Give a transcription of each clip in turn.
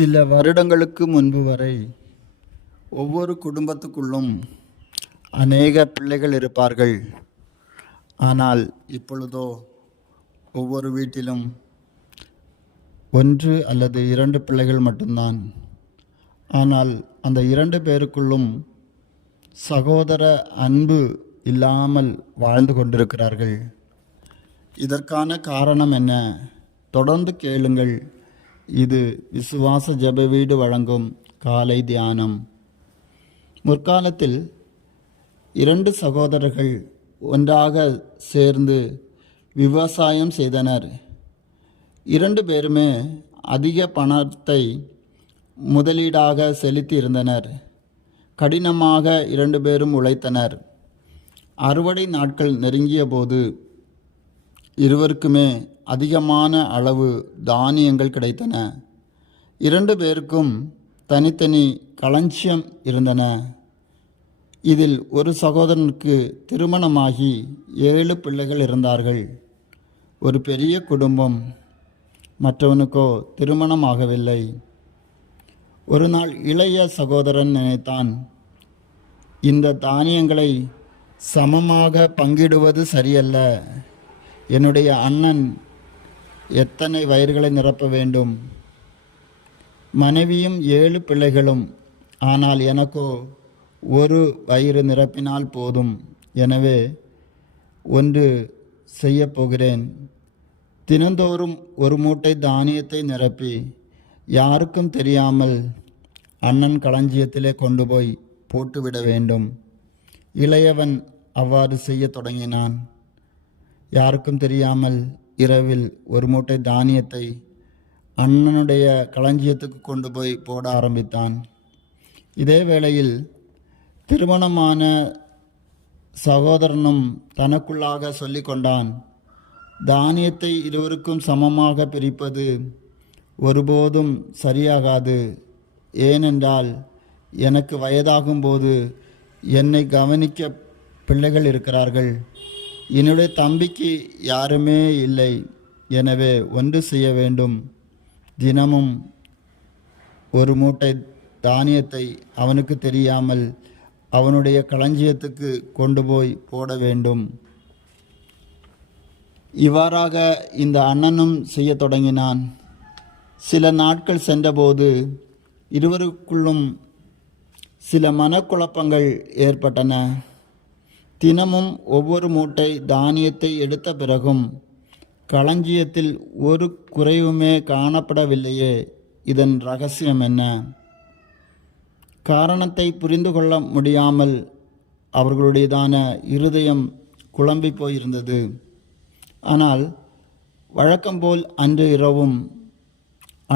சில வருடங்களுக்கு முன்பு வரை ஒவ்வொரு குடும்பத்துக்குள்ளும் அநேக பிள்ளைகள் இருப்பார்கள். ஆனால் இப்பொழுதோ ஒவ்வொரு வீட்டிலும் 1 அல்லது 2 பிள்ளைகள் மட்டும்தான். ஆனால் அந்த 2 பேருக்குள்ளும் சகோதர அன்பு இல்லாமல் வாழ்ந்து கொண்டிருக்கிறார்கள். இதற்கான காரணம் என்ன? தொடர்ந்து கேளுங்கள். இது விசுவாச ஜெப வீடு வழங்கும் காலை தியானம். முற்காலத்தில் 2 சகோதரர்கள் ஒன்றாக சேர்ந்து விவசாயம் செய்தனர். 2 பேருமே அதிக பணத்தை முதலீடாக செலுத்தி இருந்தனர். கடினமாக 2 பேரும் உழைத்தனர். அறுவடை நாட்கள் நெருங்கிய போது இருவருக்குமே அதிகமான அளவு தானியங்கள் கிடைத்தன. 2 பேருக்கும் தனித்தனி களஞ்சியம் இருந்தன. இதில் ஒரு சகோதரனுக்கு திருமணமாகி 7 பிள்ளைகள் இருந்தார்கள். ஒரு பெரிய குடும்பம். மற்றவனுக்கோ திருமணமாகவில்லை. ஒரு நாள் இளைய சகோதரன் நினைத்தான், இந்த தானியங்களை சமமாக பங்கிடுவது சரியல்ல. என்னுடைய அண்ணன் எத்தனை வயிறுகளை நிரப்ப வேண்டும்? மனைவியும் 7 பிள்ளைகளும். ஆனால் எனக்கோ ஒரு வயிறு நிரப்பினால் போதும். எனவே ஒன்று செய்யப்போகிறேன். தினந்தோறும் ஒரு மூட்டை தானியத்தை நிரப்பி யாருக்கும் தெரியாமல் அண்ணன் களஞ்சியத்திலே கொண்டு போய் போட்டுவிட வேண்டும். இளையவன் அவ்வாறு செய்ய தொடங்கினான். யாருக்கும் தெரியாமல் இரவில் ஒரு மூட்டை தானியத்தை அண்ணனுடைய களஞ்சியத்துக்கு கொண்டு போய் போட ஆரம்பித்தான். இதே வேளையில் திருமணமான சகோதரனும் தனக்குள்ளாக சொல்லி கொண்டான், தானியத்தை இருவருக்கும் சமமாக பிரிப்பது ஒருபோதும் சரியாகாது. ஏனென்றால் எனக்கு வயதாகும்போது என்னை கவனிக்க பிள்ளைகள் இருக்கிறார்கள். என்னுடைய தம்பிக்கு யாருமே இல்லை. எனவே ஒன்று செய்ய வேண்டும். தினமும் ஒரு மூட்டை தானியத்தை அவனுக்கு தெரியாமல் அவனுடைய களஞ்சியத்துக்கு கொண்டு போய் போட வேண்டும். இவ்வாறாக இந்த அண்ணனும் செய்ய தொடங்கினான். சில நாட்கள் சென்றபோது இருவருக்குள்ளும் சில மனக்குழப்பங்கள் ஏற்பட்டன. தினமும் ஒவ்வொரு மூட்டை தானியத்தை எடுத்த பிறகும் களஞ்சியத்தில் ஒரு குறைவுமே காணப்படவில்லையே. இதன் ரகசியம் என்ன? காரணத்தை புரிந்து கொள்ள முடியாமல் அவர்களுடையதான இருதயம் குழம்பி போயிருந்தது. ஆனால் வழக்கம்போல் அன்று இரவும்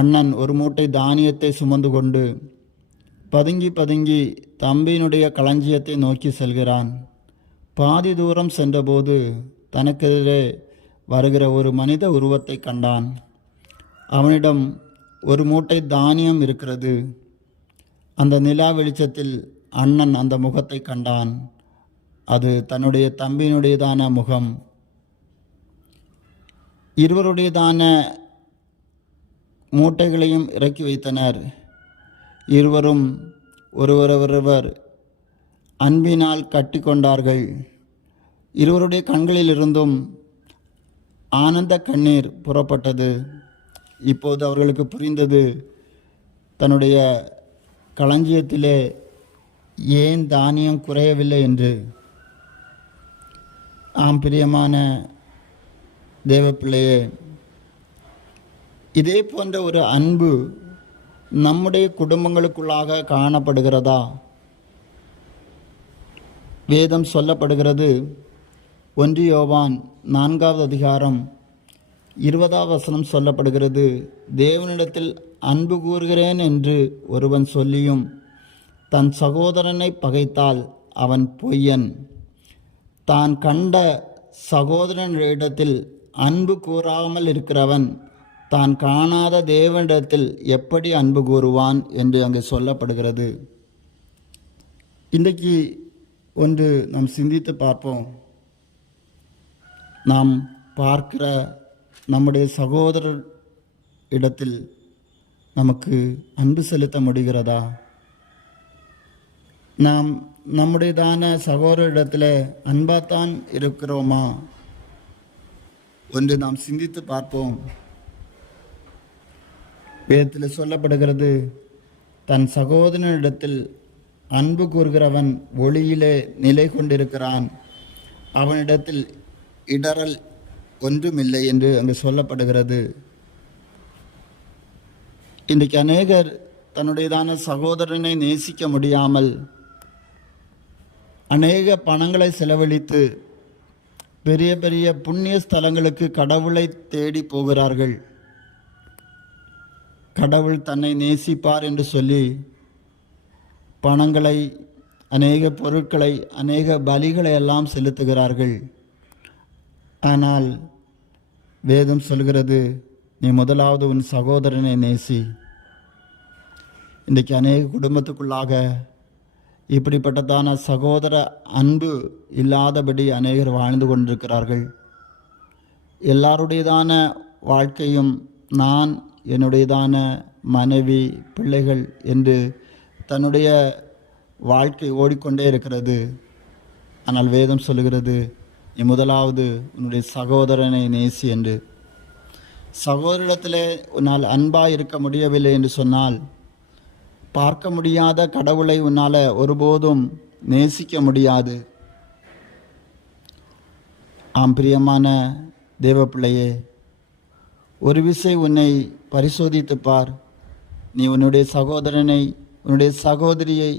அண்ணன் ஒரு மூட்டை தானியத்தை சுமந்து கொண்டு பதுங்கி பதுங்கி தம்பியினுடைய களஞ்சியத்தை நோக்கி செல்கிறான். பாதி தூரம் சென்றபோது தனக்கெதிரே வருகிற ஒரு மனித உருவத்தை கண்டான். அவனிடம் ஒரு மூட்டை தானியம் இருக்கிறது. அந்த நிலா வெளிச்சத்தில் அண்ணன் அந்த முகத்தை கண்டான். அது தன்னுடைய தம்பியினுடையதான முகம். இருவருடையதான மூட்டைகளையும் இறக்கி வைத்தனர். இருவரும் ஒருவரொருவர் அன்பினால் கட்டி கொண்டார்கள். இருவருடைய கண்களிலிருந்தும் ஆனந்த கண்ணீர் புறப்பட்டது. இப்போது அவர்களுக்கு புரிந்தது, தன்னுடைய களஞ்சியத்திலே ஏன் தானியம் குறையவில்லை என்று. ஆம் பிரியமான தேவப்பிள்ளையே, இதே போன்ற ஒரு அன்பு நம்முடைய குடும்பங்களுக்குள்ளாக காணப்படுகிறதா? வேதம் சொல்லப்படுகிறது. 1 யோவான் 4வது அதிகாரம் 20வது வசனம் சொல்லப்படுகிறது, தேவனிடத்தில் அன்பு கூறுகிறேன் என்று ஒருவன் சொல்லியும் தன் சகோதரனை பகைத்தால் அவன் பொய்யன். தான் கண்ட சகோதரனிடத்தில் அன்பு கூறாமல் இருக்கிறவன் தான் காணாத தேவனிடத்தில் எப்படி அன்பு கூறுவான் என்று அங்கு சொல்லப்படுகிறது. இன்றைக்கு ஒன்று நாம் சிந்தித்து பார்ப்போம். நாம் பார்க்கிற நம்முடைய சகோதரர் இடத்தில் நமக்கு அன்பு செலுத்த முடிகிறதா? நாம் நம்முடையதான சகோதரிடத்தில் அன்பாத்தான் இருக்கிறோமா? ஒன்று நாம் சிந்தித்து பார்ப்போம். வேதத்தில் சொல்லப்படுகிறது, தன் சகோதரனிடத்தில் அன்பு கூறுகிறவன் ஒளியிலே நிலை கொண்டிருக்கிறான், அவனிடத்தில் இடறல் ஒன்றுமில்லை என்று அங்கு சொல்லப்படுகிறது. இன்றைக்கு அநேகர் தன்னுடையதான சகோதரனை நேசிக்க முடியாமல் அநேக பணங்களை செலவழித்து பெரிய பெரிய புண்ணிய ஸ்தலங்களுக்கு கடவுளை தேடி போகிறார்கள். கடவுள் தன்னை நேசிப்பார் என்று சொல்லி பணங்களை, அநேக பொருட்களை, அநேக பலிகளை எல்லாம் செலுத்துகிறார்கள். ஆனால் வேதம் சொல்கிறது, நீ முதலாவது உன் சகோதரனை நேசி. இன்றைக்கு அநேக குடும்பத்துக்குள்ளாக இப்படிப்பட்டதான சகோதர அன்பு இல்லாதபடி அநேகர் வாழ்ந்து கொண்டிருக்கிறார்கள். எல்லாருடையதான வாழ்க்கையும் நான், என்னுடையதான மனைவி, பிள்ளைகள் என்று தன்னுடைய வாழ்க்கை ஓடிக்கொண்டே இருக்கிறது. ஆனால் வேதம் சொல்லுகிறது, நீ முதலாவது உன்னுடைய சகோதரனை நேசி என்று. சகோதரிடத்திலே உன்னால் அன்பாக இருக்க முடியவில்லை என்று சொன்னால், பார்க்க முடியாத கடவுளை உன்னால் ஒருபோதும் நேசிக்க முடியாது. ஆம் பிரியமான தேவ பிள்ளையே, ஒரு விசை உன்னை பரிசோதித்து பார். நீ உன்னுடைய சகோதரனை, உன்னுடைய சகோதரியை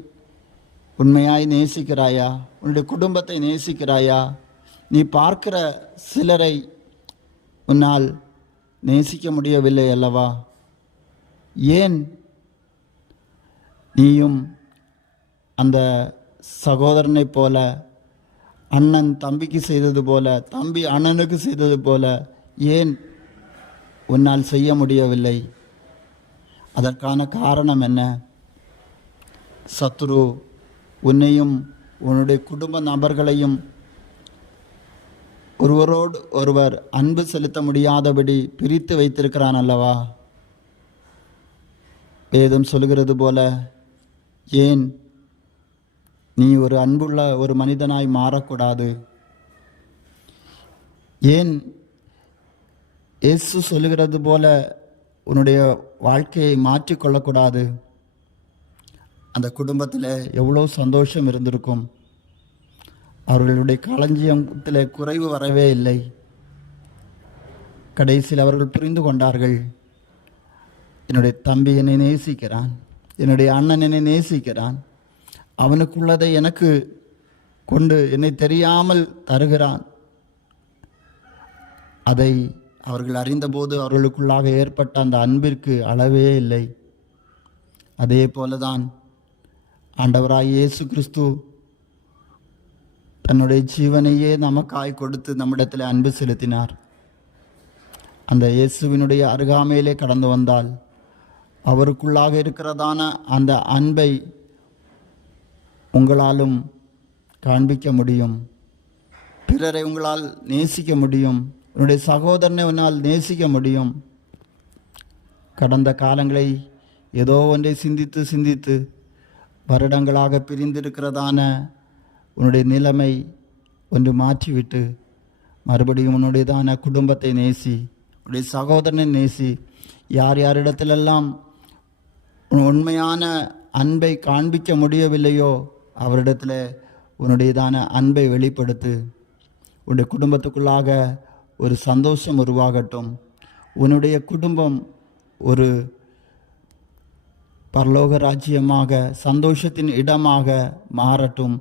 உண்மையாய் நேசிக்கிறாயா? உன்னுடைய குடும்பத்தை நேசிக்கிறாயா? நீ பார்க்கிற சிலரை உன்னால் நேசிக்க முடியவில்லை அல்லவா? ஏன் நீயும் அந்த சகோதரனைப் போல, அண்ணன் தம்பிக்கு செய்தது போல, தம்பி அண்ணனுக்கு செய்தது போல ஏன் உன்னால் செய்ய முடியவில்லை? அதற்கான காரணம் என்ன? சத்துரு உன்னையும் உன்னுடைய குடும்ப நபர்களையும் ஒருவரோடு ஒருவர் அன்பு செலுத்த முடியாதபடி பிரித்து வைத்திருக்கிறான் அல்லவா? வேதம் சொல்கிறது போல, ஏன் நீ ஒரு அன்புள்ள ஒரு மனிதனாய் மாறக்கூடாது? ஏன் இயேசு சொல்லுகிறது போல உன்னுடைய வாழ்க்கையை மாற்றிக்கொள்ளக்கூடாது? அந்த குடும்பத்தில் எவ்வளோ சந்தோஷம் இருந்திருக்கும். அவர்களுடைய களஞ்சியத்தில் குறைவு வரவே இல்லை. கடைசியில் அவர்கள் புரிந்து கொண்டார்கள், என்னுடைய தம்பி என்னை நேசிக்கிறான், என்னுடைய அண்ணன் என்னை நேசிக்கிறான், அவனுக்குள்ளதை எனக்கு கொண்டு என்னை தெரியாமல் தருகிறான். அதை அவர்கள் அறிந்தபோது அவர்களுக்குள்ளாக ஏற்பட்ட அந்த அன்பிற்கு அளவே இல்லை. அதே போலதான் ஆண்டவராய் இயேசு கிறிஸ்து தன்னுடைய ஜீவனையே நமக்காய் கொடுத்து நம்மிடத்தில் அன்பு செலுத்தினார். அந்த இயேசுவினுடைய அருகாமையிலே கடந்து வந்தால் அவருக்குள்ளாக இருக்கிறதான அந்த அன்பை உங்களாலும் காண்பிக்க முடியும். பிறரை உங்களால் நேசிக்க முடியும். உன்னுடைய சகோதரனை உன்னால் நேசிக்க முடியும். கடந்த காலங்களை ஏதோ ஒன்றை சிந்தித்து சிந்தித்து வருடங்களாக பிரிந்திருக்கிறதான உன்னுடைய நிலைமை ஒன்று மாற்றிவிட்டு மறுபடியும் உன்னுடையதான குடும்பத்தை நேசி, உன்னுடைய சகோதரனை நேசி. யார் யாரிடத்திலெல்லாம் உண்மையான அன்பை காண்பிக்க முடியவில்லையோ அவரிடத்தில் உன்னுடையதான அன்பை வெளிப்படுத்து. உன்னுடைய குடும்பத்துக்குள்ளாக ஒரு சந்தோஷம் உருவாகட்டும். உன்னுடைய குடும்பம் ஒரு பரலோக ராஜ்யமாக, சந்தோஷத்தின் இடமாக மாறட்டும்.